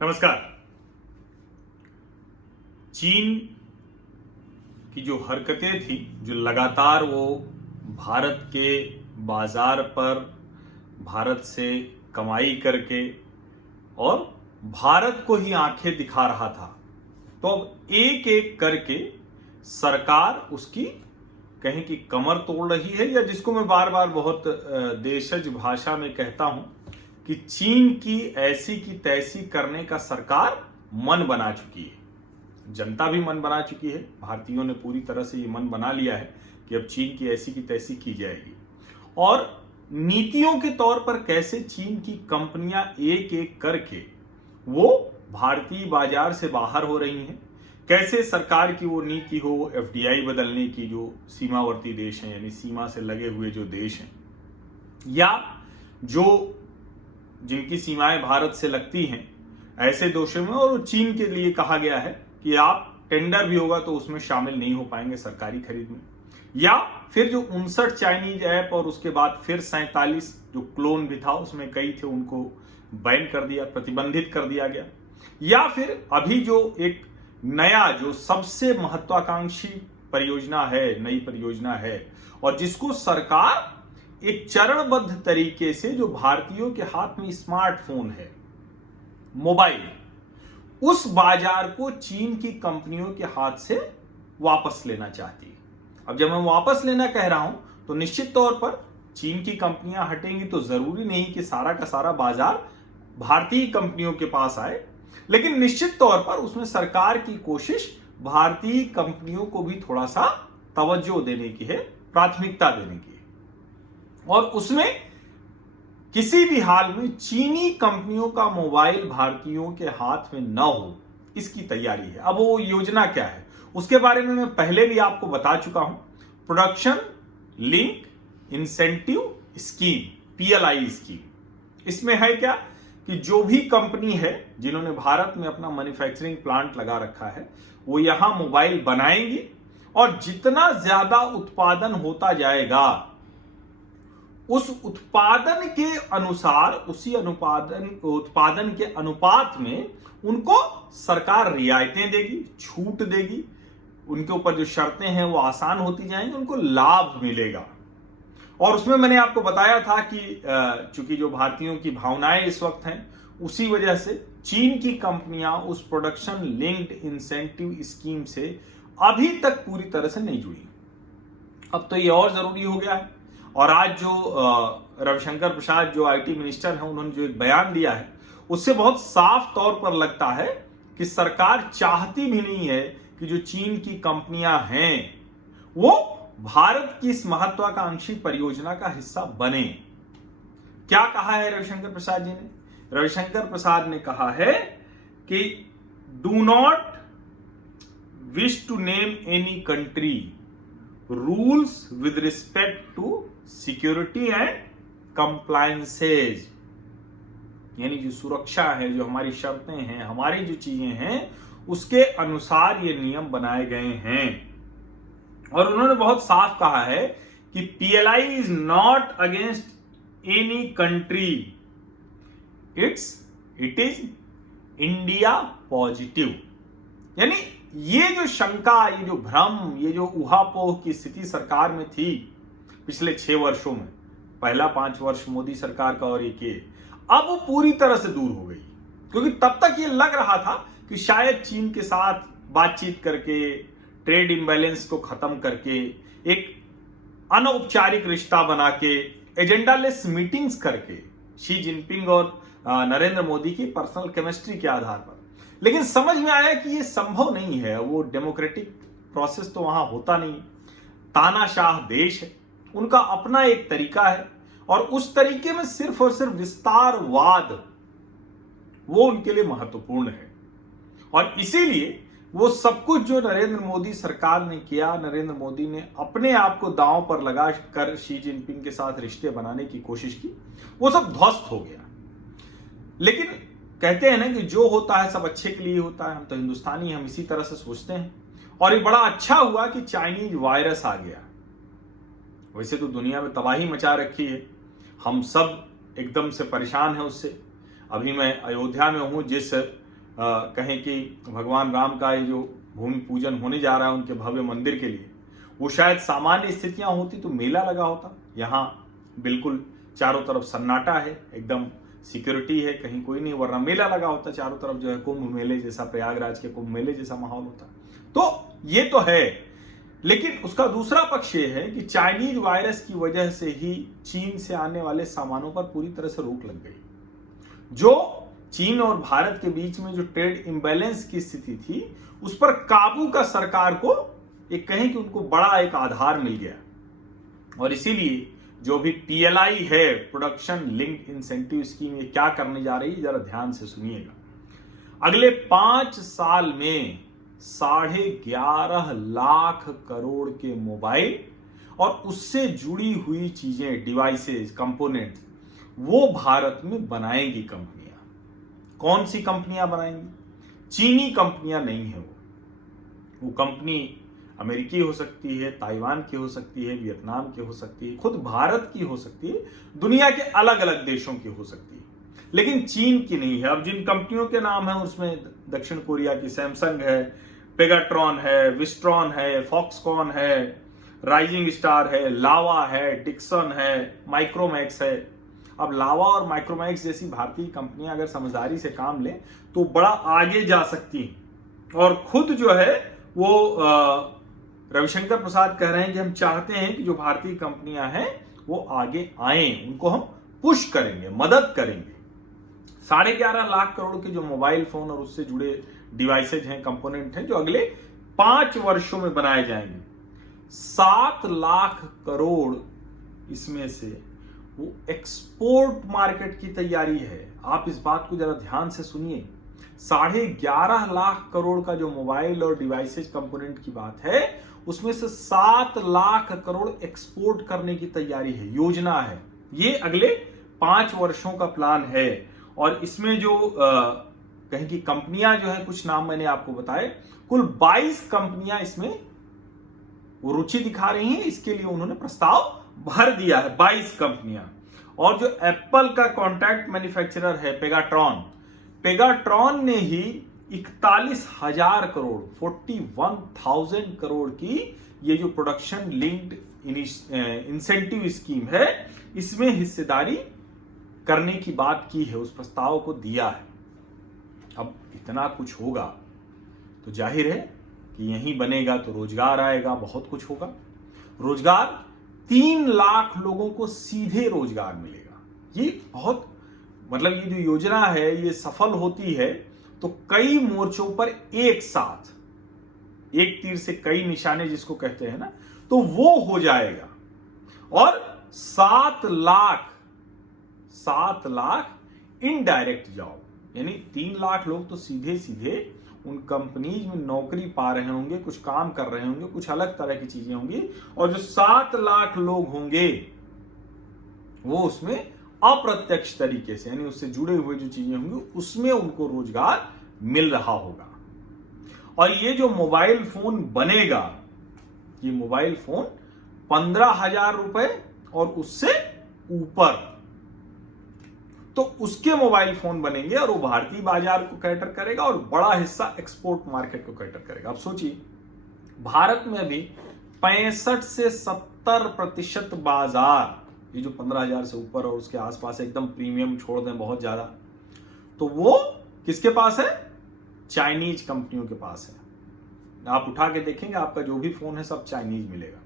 नमस्कार। चीन की जो हरकतें थी, जो लगातार वो भारत के बाजार पर भारत से कमाई करके और भारत को ही आंखें दिखा रहा था, तो अब एक एक करके सरकार उसकी कहीं की कमर तोड़ रही है, या जिसको मैं बार बार बहुत देशज भाषा में कहता हूं कि चीन की ऐसी की तैसी करने का सरकार मन बना चुकी है। जनता भी मन बना चुकी है, भारतीयों ने पूरी तरह से ये मन बना लिया है कि अब चीन की ऐसी की तैसी की जाएगी। और नीतियों के तौर पर कैसे चीन की कंपनियां एक एक करके वो भारतीय बाजार से बाहर हो रही हैं, कैसे सरकार की वो नीति हो एफडीआई बदलने की, जो सीमावर्ती देश हैं यानी सीमा से लगे हुए जो देश हैं या जो जिनकी सीमाएं भारत से लगती हैं, ऐसे देशों में, और चीन के लिए कहा गया है कि आप टेंडर भी होगा तो उसमें शामिल नहीं हो पाएंगे सरकारी खरीद में। या फिर जो 59 चाइनीज ऐप और उसके बाद फिर 47 जो क्लोन भी था, उसमें कई थे, उनको बैन कर दिया, प्रतिबंधित कर दिया गया। या फिर अभी जो एक नया जो सबसे महत्वाकांक्षी परियोजना है, नई परियोजना है, और जिसको सरकार एक चरणबद्ध तरीके से, जो भारतीयों के हाथ में स्मार्टफोन है, मोबाइल, उस बाजार को चीन की कंपनियों के हाथ से वापस लेना चाहती है। अब जब मैं वापस लेना कह रहा हूं तो निश्चित तौर पर चीन की कंपनियां हटेंगी तो जरूरी नहीं कि सारा का सारा बाजार भारतीय कंपनियों के पास आए, लेकिन निश्चित तौर पर उसमें सरकार की कोशिश भारतीय कंपनियों को भी थोड़ा सा तवज्जो देने की है, प्राथमिकता देने की है, और उसमें किसी भी हाल में चीनी कंपनियों का मोबाइल भारतीयों के हाथ में न हो, इसकी तैयारी है। अब वो योजना क्या है उसके बारे में मैं पहले भी आपको बता चुका हूं। Production link incentive scheme, PLI scheme. इसमें है क्या कि जो भी कंपनी है जिन्होंने भारत में अपना मैन्युफैक्चरिंग प्लांट लगा रखा है, वो यहां मोबाइल बनाएंगी, और जितना ज्यादा उत्पादन होता जाएगा उस उत्पादन के अनुसार, उसी उत्पादन के अनुपात में उनको सरकार रियायतें देगी, छूट देगी, उनके ऊपर जो शर्तें हैं वो आसान होती जाएंगी, उनको लाभ मिलेगा। और उसमें मैंने आपको बताया था कि चूंकि जो भारतीयों की भावनाएं इस वक्त हैं, उसी वजह से चीन की कंपनियां उस प्रोडक्शन लिंक्ड इंसेंटिव स्कीम से अभी तक पूरी तरह से नहीं जुड़ी। अब तो ये और जरूरी हो गया है। और आज जो रविशंकर प्रसाद जो आईटी मिनिस्टर हैं, उन्होंने जो एक बयान दिया है, उससे बहुत साफ तौर पर लगता है कि सरकार चाहती भी नहीं है कि जो चीन की कंपनियां हैं वो भारत की इस महत्वाकांक्षी परियोजना का हिस्सा बने। क्या कहा है रविशंकर प्रसाद जी ने? रविशंकर प्रसाद ने कहा है कि do not wish to name any country, rules with respect to security and compliances, यानी जो सुरक्षा है, जो हमारी शर्तें हैं, हमारी जो चीजें हैं, उसके अनुसार ये नियम बनाए गए हैं। और उन्होंने बहुत साफ कहा है कि PLI is not against any country, it is India positive. यानी ये जो शंका, ये जो भ्रम, ये जो उहापोह की स्थिति सरकार में थी पिछले 6 वर्षों में, पहला 5 वर्ष मोदी सरकार का और एक ये, अब वो पूरी तरह से दूर हो गई। क्योंकि तब तक ये लग रहा था कि शायद चीन के साथ बातचीत करके, ट्रेड इम्बैलेंस को खत्म करके, एक अनौपचारिक रिश्ता बना के, एजेंडा लेस मीटिंग्स करके, शी जिनपिंग और नरेंद्र मोदी की पर्सनल केमिस्ट्री के आधार पर, लेकिन समझ में आया कि ये संभव नहीं है। वो डेमोक्रेटिक प्रोसेस तो वहां होता नहीं, तानाशाह देश है, उनका अपना एक तरीका है, और उस तरीके में सिर्फ और सिर्फ विस्तारवाद वो उनके लिए महत्वपूर्ण है। और इसीलिए वो सब कुछ जो नरेंद्र मोदी सरकार ने किया, नरेंद्र मोदी ने अपने आप को दांव पर लगा कर शी जिनपिंग के साथ रिश्ते बनाने की कोशिश की, वो सब ध्वस्त हो गया। लेकिन कहते हैं ना कि जो होता है सब अच्छे के लिए होता है, हम तो हिंदुस्तानी, हम इसी तरह से सोचते हैं। और ये बड़ा अच्छा हुआ कि चाइनीज वायरस आ गया। वैसे तो दुनिया में तबाही मचा रखी है, हम सब एकदम से परेशान हैं उससे। अभी मैं अयोध्या में हूं, जिस कहें कि भगवान राम का ये जो भूमि पूजन होने जा रहा है उनके भव्य मंदिर के लिए, वो शायद सामान्य स्थितियां होती तो मेला लगा होता। यहाँ बिल्कुल चारों तरफ सन्नाटा है, एकदम सिक्योरिटी है, कहीं कोई नहीं, वरना मेला लगा होता चारों तरफ जो है, कुंभ मेले जैसा, प्रयागराज के कुंभ मेले जैसा माहौल होता। तो ये तो है, लेकिन उसका दूसरा पक्ष ये है कि चाइनीज वायरस की वजह से ही चीन से आने वाले सामानों पर पूरी तरह से रोक लग गई। जो चीन और भारत के बीच में जो ट्रेड इम्बैलेंस की स्थिति थी, उस पर काबू का सरकार को एक कहें कि उनको बड़ा एक आधार मिल गया। और इसीलिए जो भी PLI है, प्रोडक्शन लिंक्ड इंसेंटिव स्कीम, ये क्या करने जा रही है जरा ध्यान से सुनिएगा। अगले 5 साल में 11.5 लाख करोड़ के मोबाइल और उससे जुड़ी हुई चीजें, डिवाइसेस, कंपोनेंट्स, वो भारत में बनाएगी कंपनियां। कौन सी कंपनियां बनाएंगी? चीनी कंपनियां नहीं है वो कंपनी अमेरिकी हो सकती है, ताइवान की हो सकती है, वियतनाम की हो सकती है, खुद भारत की हो सकती है, दुनिया के अलग अलग देशों की हो सकती है, लेकिन चीन की नहीं है। अब जिन कंपनियों के नाम है उसमें दक्षिण कोरिया की सैमसंग है, पेगाट्रॉन है, विस्ट्रॉन है, फॉक्सकॉन है, राइजिंग स्टार है, लावा है, डिक्सन है, माइक्रोमैक्स है। अब लावा और माइक्रोमैक्स जैसी भारतीय कंपनियां अगर समझदारी से काम लें तो बड़ा आगे जा सकती हैं। और खुद जो है वो रविशंकर प्रसाद कह रहे हैं कि हम चाहते हैं कि जो भारतीय कंपनियां हैं वो आगे आएं, उनको हम पुश करेंगे, मदद करेंगे। 11.5 लाख करोड़ के जो मोबाइल फोन और उससे जुड़े डिवाइसेज हैं, कंपोनेंट हैं, जो अगले 5 वर्षों में बनाए जाएंगे। 7 लाख करोड़ इसमें से वो एक्सपोर्ट मार्केट की तैयारी है। आप इस बात को जरा ध्यान से सुनिए। 11.5 लाख करोड़ का जो मोबाइल और डिवाइसेज कंपोनेंट की बात है, उसमें से 7 लाख करोड़ एक्सपोर्ट करने की तैयारी है, योजना है। ये अगले 5 वर्षों का प्लान है। और इसमें जो कहें कि कंपनियां जो है, कुछ नाम मैंने आपको बताए, कुल 22 कंपनियां इसमें वो रुचि दिखा रही हैं। इसके लिए उन्होंने प्रस्ताव भर दिया है, 22 कंपनियां। और जो एप्पल का कॉन्ट्रैक्ट मैन्युफैक्चरर है पेगाट्रॉन ने ही 41,000 करोड़ 41,000 करोड़ की ये जो प्रोडक्शन लिंक्ड इंसेंटिव स्कीम है, इसमें हिस्सेदारी करने की बात की है, उस प्रस्ताव को दिया है। अब इतना कुछ होगा तो जाहिर है कि यहीं बनेगा तो रोजगार आएगा, बहुत कुछ होगा। रोजगार 3 लाख लोगों को सीधे रोजगार मिलेगा। ये बहुत मतलब ये जो योजना है ये सफल होती है तो कई मोर्चों पर एक साथ, एक तीर से कई निशाने जिसको कहते हैं ना, तो वो हो जाएगा। और 7 लाख इनडायरेक्ट जॉब, यानी 3 लाख लोग तो सीधे सीधे उन कंपनीज में नौकरी पा रहे होंगे, कुछ काम कर रहे होंगे, कुछ अलग तरह की चीजें होंगी। और जो 7 लाख लोग होंगे वो उसमें अप्रत्यक्ष तरीके से, यानी उससे जुड़े हुए जो चीजें होंगी उसमें उनको रोजगार मिल रहा होगा। और ये जो मोबाइल फोन बनेगा, ये मोबाइल फोन 15,000 रुपए और उससे ऊपर, तो उसके मोबाइल फोन बनेंगे और वो भारतीय बाजार को कैटर करेगा और बड़ा हिस्सा एक्सपोर्ट मार्केट को कैटर करेगा। अब सोचिए, भारत में अभी 65 से 70% बाजार, ये जो 15,000 से ऊपर और उसके आसपास एकदम प्रीमियम छोड़ दें बहुत ज्यादा, तो वो किसके पास है? चाइनीज कंपनियों के पास है। आप उठा के देखेंगे, आपका जो भी फोन है सब चाइनीज मिलेगा।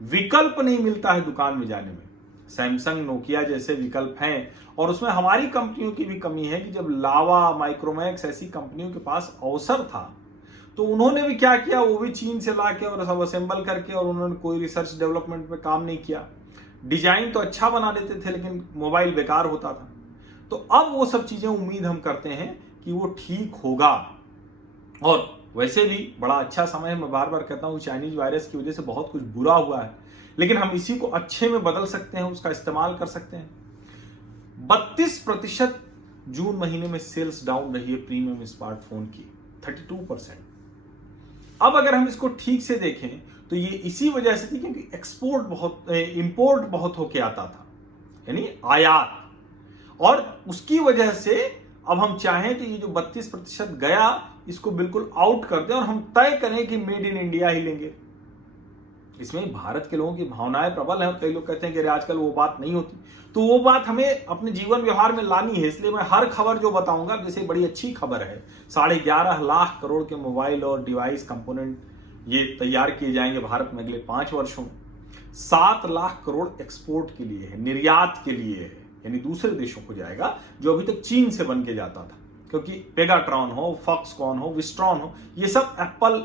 विकल्प नहीं मिलता है दुकान में जाने में। सैमसंग, नोकिया जैसे विकल्प हैं, और उसमें हमारी कंपनियों की भी कमी है कि जब लावा, माइक्रोमैक्स ऐसी कंपनियों के पास अवसर था तो उन्होंने भी क्या किया, वो भी चीन से लाके और सब असेंबल करके, और उन्होंने कोई रिसर्च डेवलपमेंट पे काम नहीं किया। डिजाइन तो अच्छा बना देते थे लेकिन मोबाइल बेकार होता था। तो अब वो सब चीजें उम्मीद हम करते हैं कि वो ठीक होगा। और वैसे भी बड़ा अच्छा समय है, मैं बार बार कहता हूं चाइनीज वायरस की वजह से बहुत कुछ बुरा हुआ है, लेकिन हम इसी को अच्छे में बदल सकते हैं, उसका इस्तेमाल कर सकते हैं। 32% जून महीने में सेल्स डाउन रही है प्रीमियम स्मार्टफोन की, 32%। अब अगर हम इसको ठीक से देखें तो ये इसी वजह से थी क्योंकि इंपोर्ट बहुत होके आता था, यानी आयात, और उसकी वजह से अब हम चाहें तो ये जो 32% गया इसको बिल्कुल आउट कर दें और हम तय करें कि मेड इन इंडिया ही लेंगे। इसमें भारत के लोगों की भावनाएं प्रबल हैं और कई लोग कहते हैं कि अरे आजकल वो बात नहीं होती, तो वो बात हमें अपने जीवन व्यवहार में लानी है। इसलिए मैं हर खबर जो बताऊंगा, जैसे बड़ी अच्छी खबर है 11.5 लाख करोड़ के मोबाइल और डिवाइस कंपोनेंट ये तैयार किए जाएंगे भारत में अगले 5 वर्षों में। 7 लाख करोड़ एक्सपोर्ट के लिए है, निर्यात के लिए है, यानी दूसरे देशों को जाएगा जो अभी तक चीन से बन के जाता था। क्योंकि पेगाट्रॉन हो, फॉक्सकॉन हो, विस्ट्रॉन हो, ये सब एप्पल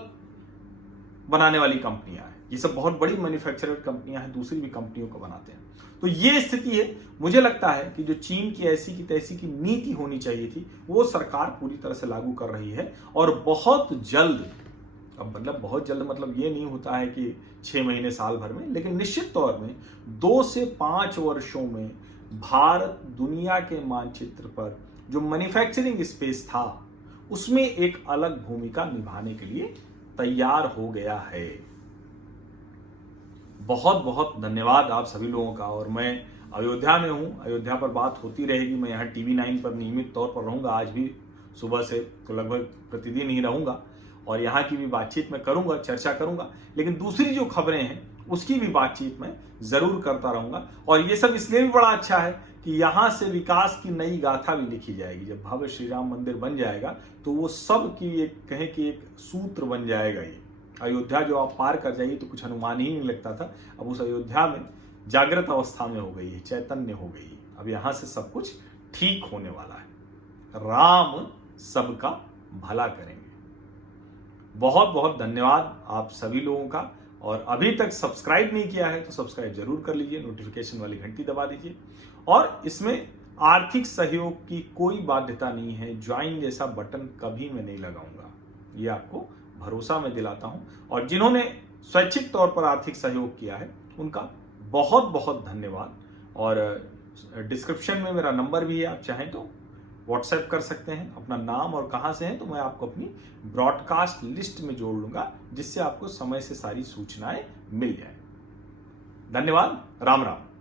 बनाने वाली कंपनियां हैं। ये सब बहुत बड़ी मैन्युफैक्चरर कंपनियां हैं, दूसरी भी कंपनियों को बनाते हैं। तो ये स्थिति है। मुझे लगता है कि जो चीन की ऐसी की तैसी की नीति होनी चाहिए थी वो सरकार पूरी तरह से लागू कर रही है और बहुत जल्द, अब मतलब बहुत जल्द मतलब ये नहीं होता है कि 6 महीने साल भर में, लेकिन निश्चित तौर में 2 से 5 वर्षों में भारत दुनिया के मानचित्र पर जो मैन्युफैक्चरिंग स्पेस था उसमें एक अलग भूमिका निभाने के लिए तैयार हो गया है। बहुत बहुत धन्यवाद आप सभी लोगों का। और मैं अयोध्या में हूं, अयोध्या पर बात होती रहेगी। मैं यहाँ TV9 पर नियमित तौर पर रहूंगा, आज भी सुबह से तो लगभग प्रतिदिन ही रहूंगा और यहाँ की भी बातचीत मैं करूंगा, चर्चा करूंगा। लेकिन दूसरी जो खबरें हैं उसकी भी बातचीत मैं जरूर करता रहूंगा। और ये सब इसलिए भी बड़ा अच्छा है कि यहाँ से विकास की नई गाथा भी लिखी जाएगी। जब भव्य श्री राम मंदिर बन जाएगा तो वो सब की एक कहें कि एक सूत्र बन जाएगा। ये अयोध्या जो आप पार कर जाइए तो कुछ अनुमान ही नहीं लगता था, अब उस अयोध्या में जागृत अवस्था में हो गई है, चैतन्य हो गई है। अब यहां से सब कुछ ठीक होने वाला है। राम सबका भला करेंगे। बहुत बहुत धन्यवाद आप सभी लोगों का। और अभी तक सब्सक्राइब नहीं किया है तो सब्सक्राइब जरूर कर लीजिए, नोटिफिकेशन वाली घंटी दबा दीजिए। और इसमें आर्थिक सहयोग की कोई बाध्यता नहीं है, ज्वाइन जैसा बटन कभी मैं नहीं लगाऊंगा, ये आपको भरोसा मैं दिलाता हूं। और जिन्होंने स्वैच्छिक तौर पर आर्थिक सहयोग किया है उनका बहुत बहुत धन्यवाद। और डिस्क्रिप्शन में मेरा नंबर भी है, आप चाहें तो व्हाट्सएप कर सकते हैं, अपना नाम और कहां से हैं तो मैं आपको अपनी ब्रॉडकास्ट लिस्ट में जोड़ लूंगा, जिससे आपको समय से सारी सूचनाएं मिल जाए। धन्यवाद। राम राम।